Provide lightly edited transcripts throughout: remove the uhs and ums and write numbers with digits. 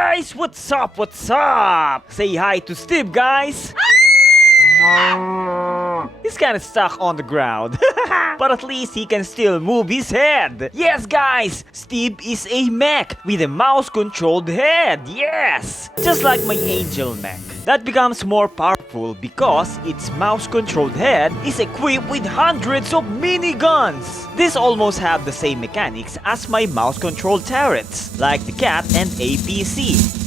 guys, what's up? What's up? Say hi to Steve, guys. He's kinda stuck on the ground, but at least he can still move his head. Yes, guys, Steve is a mech with a mouse-controlled head. Yes, just like my angel mech. That becomes more powerful because its mouse-controlled head is equipped with hundreds of miniguns. These almost have the same mechanics as my mouse-controlled turrets, like the cat and APC.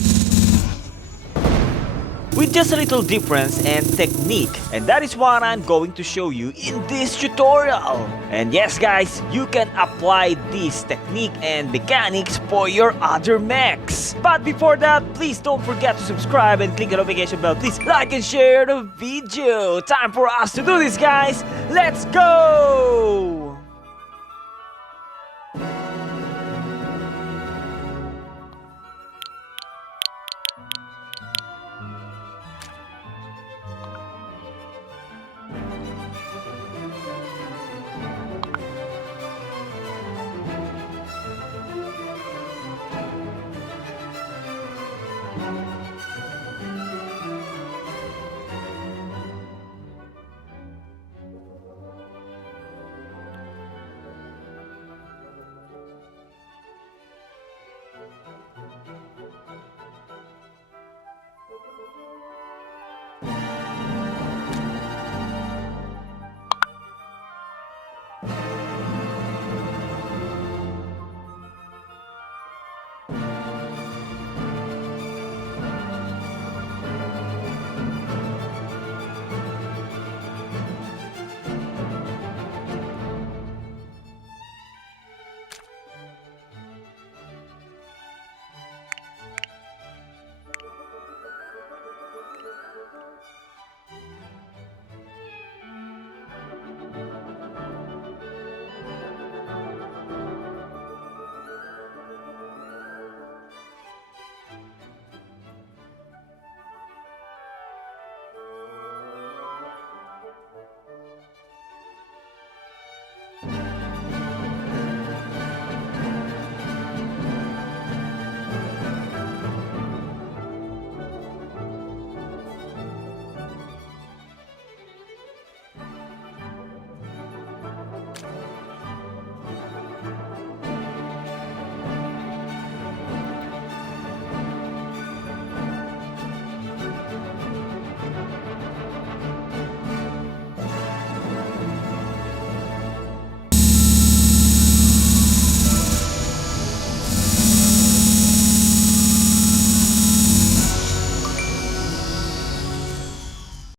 With just a little difference and technique, and that is what I'm going to show you in this tutorial. And yes guys, you can apply this technique and mechanics for your other mechs. But before that, please don't forget to subscribe and click the notification bell. Please like and share the video. Time for us to do this, guys. Let's go!